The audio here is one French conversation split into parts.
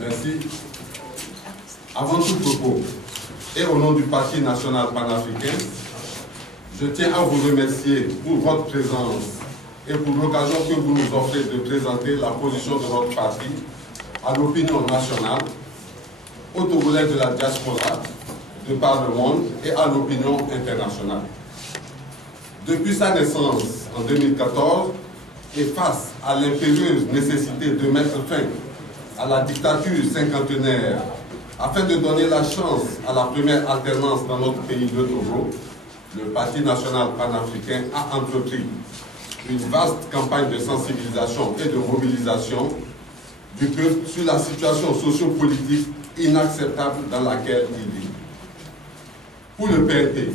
Merci. Avant tout propos, et au nom du Parti national panafricain, je tiens à vous remercier pour votre présence et pour l'occasion que vous nous offrez de présenter la position de notre parti à l'opinion nationale, aux Togolais de la diaspora, de par le monde et à l'opinion internationale. Depuis sa naissance en 2014, et face à l'impérieuse nécessité de mettre fin à la dictature cinquantenaire afin de donner la chance à la première alternance dans notre pays de Togo, le Parti national panafricain a entrepris une vaste campagne de sensibilisation et de mobilisation du peuple sur la situation socio-politique inacceptable dans laquelle il vit. Pour le PNP,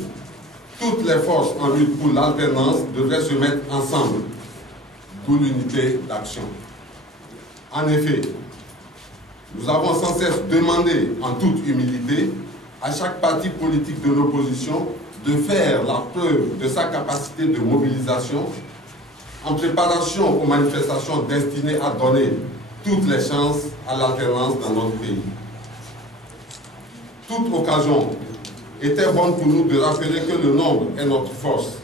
toutes les forces en lutte pour l'alternance devraient se mettre ensemble, d'où l'unité d'action. En effet, nous avons sans cesse demandé en toute humilité à chaque parti politique de l'opposition de faire la preuve de sa capacité de mobilisation en préparation aux manifestations destinées à donner toutes les chances à l'alternance dans notre pays. Toute occasion était bonne pour nous de rappeler que le nombre est notre force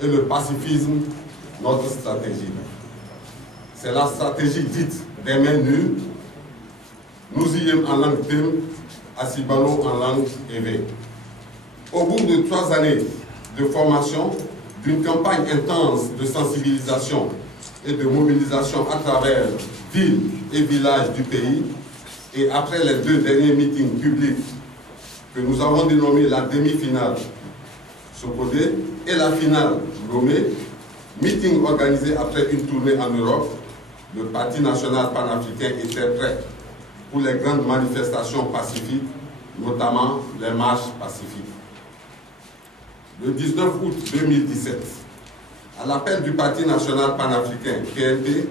et le pacifisme notre stratégie. C'est la stratégie dite des mains nues, nous y sommes en langue thème, à Sibalo en langue éveillée. Au bout de 3 années de formation, d'une campagne intense de sensibilisation et de mobilisation à travers villes et villages du pays, et après les 2 derniers meetings publics que nous avons dénommés la demi-finale Sokode et la finale Lomé, meeting organisé après une tournée en Europe, le Parti national panafricain était prêt pour les grandes manifestations pacifiques, notamment les marches pacifiques. Le 19 août 2017, à l'appel du Parti national panafricain, PNP,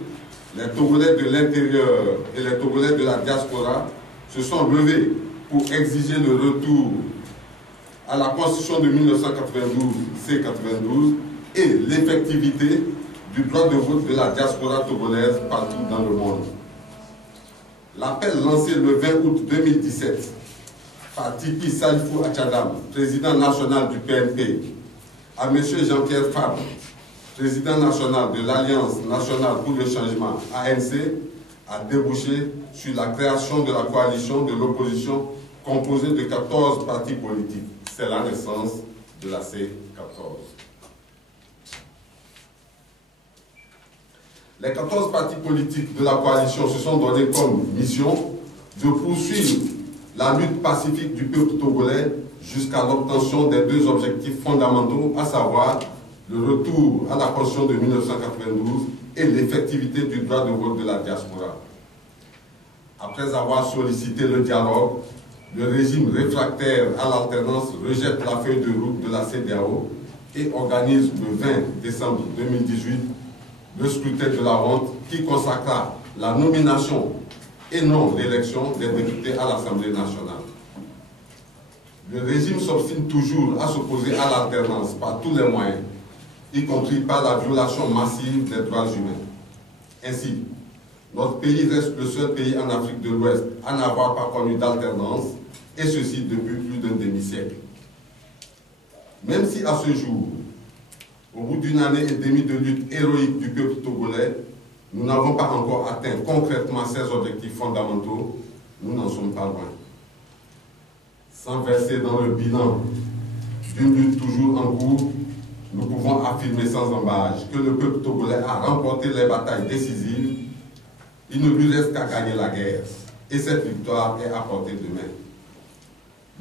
les Togolais de l'intérieur et les Togolais de la diaspora se sont levés pour exiger le retour à la Constitution de 1992, C92, et l'effectivité du droit de vote de la diaspora togolaise partout dans le monde. L'appel lancé le 20 août 2017 par Tipi Salifou Achadam, président national du PNP, à M. Jean-Pierre Fabre, président national de l'Alliance nationale pour le changement, ANC, a débouché sur la création de la coalition de l'opposition composée de 14 partis politiques. C'est la naissance de la C14. Les 14 partis politiques de la coalition se sont donnés comme mission de poursuivre la lutte pacifique du peuple togolais jusqu'à l'obtention des 2 objectifs fondamentaux, à savoir le retour à la Constitution de 1992 et l'effectivité du droit de vote de la diaspora. Après avoir sollicité le dialogue, le régime réfractaire à l'alternance rejette la feuille de route de la CEDEAO et organise le 20 décembre 2018 le scrutin de la honte qui consacra la nomination et non l'élection des députés à l'Assemblée nationale. Le régime s'obstine toujours à s'opposer à l'alternance par tous les moyens, y compris par la violation massive des droits humains. Ainsi, notre pays reste le seul pays en Afrique de l'Ouest à n'avoir pas connu d'alternance, et ceci depuis plus d'un demi-siècle. Même si à ce jour, au bout d'1 année et demie de lutte héroïque du peuple togolais, nous n'avons pas encore atteint concrètement ces objectifs fondamentaux, nous n'en sommes pas loin. Sans verser dans le bilan d'une lutte toujours en cours, nous pouvons affirmer sans embâche que le peuple togolais a remporté les batailles décisives. Il ne lui reste qu'à gagner la guerre, et cette victoire est à portée de main.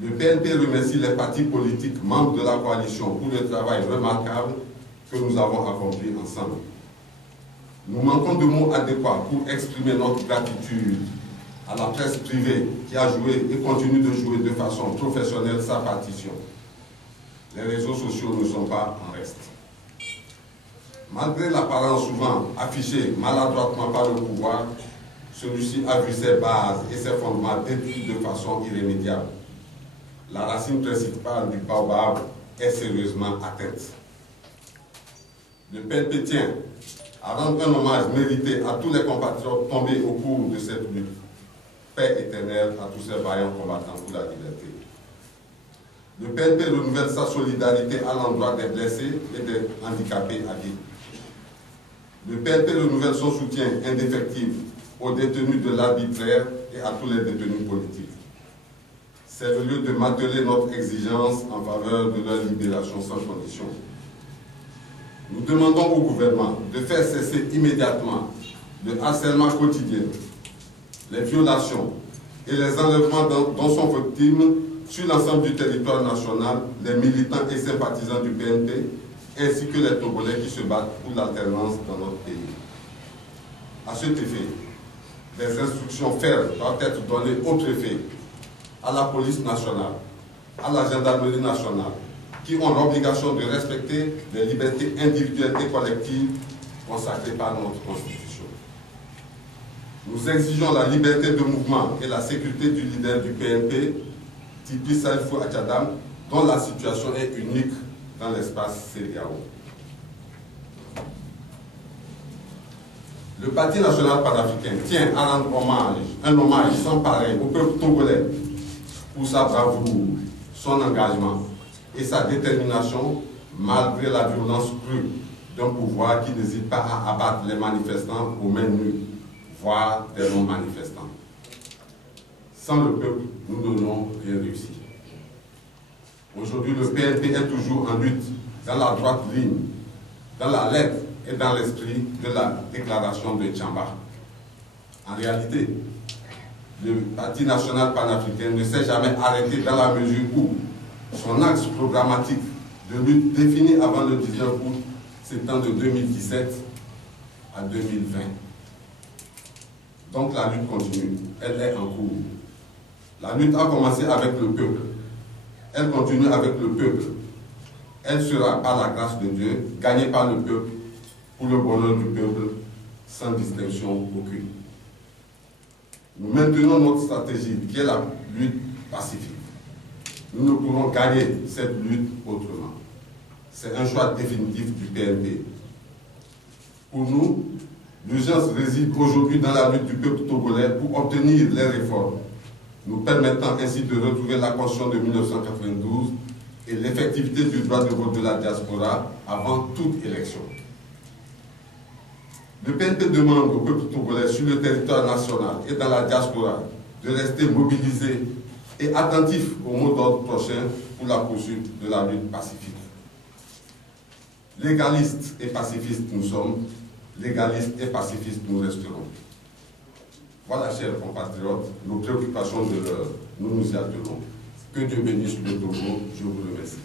Le PNP remercie les partis politiques membres de la coalition pour le travail remarquable que nous avons accompli ensemble. Nous manquons de mots adéquats pour exprimer notre gratitude à la presse privée qui a joué et continue de jouer de façon professionnelle sa partition. Les réseaux sociaux ne sont pas en reste. Malgré l'apparence souvent affichée maladroitement par le pouvoir, celui-ci a vu ses bases et ses fondements détruits de façon irrémédiable. La racine principale du baobab est sérieusement atteinte. Le PNP tient à rendre un hommage mérité à tous les compatriotes tombés au cours de cette lutte. paix éternelle à tous ces vaillants combattants pour la liberté. Le PNP renouvelle sa solidarité à l'endroit des blessés et des handicapés à vie. Le PNP renouvelle son soutien indéfectible aux détenus de l'arbitraire et à tous les détenus politiques. C'est le lieu de marteler notre exigence en faveur de leur libération sans condition. Nous demandons au gouvernement de faire cesser immédiatement le harcèlement quotidien, les violations et les enlèvements dont sont victimes sur l'ensemble du territoire national les militants et sympathisants du PNP ainsi que les Togolais qui se battent pour l'alternance dans notre pays. À cet effet, des instructions fermes doivent être données au préfet, à la police nationale, à la gendarmerie nationale, qui ont l'obligation de respecter les libertés individuelles et collectives consacrées par notre Constitution. Nous exigeons la liberté de mouvement et la sécurité du leader du PNP, Tipi Salifou Atchadam, dont la situation est unique dans l'espace CEDEAO. Le Parti national panafricain tient à rendre un hommage sans pareil au peuple togolais pour sa bravoure, son engagement et sa détermination malgré la violence crue d'un pouvoir qui n'hésite pas à abattre les manifestants aux mains nues, voire des non-manifestants. Sans le peuple, nous n'aurions rien réussi. Aujourd'hui, le PNP est toujours en lutte dans la droite ligne, dans la lettre et dans l'esprit de la déclaration de Tchamba. En réalité, le Parti national panafricain ne s'est jamais arrêté dans la mesure où son axe programmatique de lutte défini avant le 19 août s'étend de 2017 à 2020. Donc la lutte continue, elle est en cours. La lutte a commencé avec le peuple, elle continue avec le peuple. Elle sera, par la grâce de Dieu, gagnée par le peuple, pour le bonheur du peuple, sans distinction aucune. Nous maintenons notre stratégie, qui est la lutte pacifique. Nous ne pourrons gagner cette lutte autrement. C'est un choix définitif du PNP. Pour nous, l'urgence réside aujourd'hui dans la lutte du peuple togolais pour obtenir les réformes, nous permettant ainsi de retrouver la Constitution de 1992 et l'effectivité du droit de vote de la diaspora avant toute élection. Le PNP demande au peuple togolais sur le territoire national et dans la diaspora de rester mobilisé et attentif au mot d'ordre prochain pour la poursuite de la lutte pacifique. Légalistes et pacifistes nous sommes, légalistes et pacifistes nous resterons. Voilà, chers compatriotes, nos préoccupations de l'heure, nous nous y attelons. Que Dieu bénisse le Togo, je vous remercie.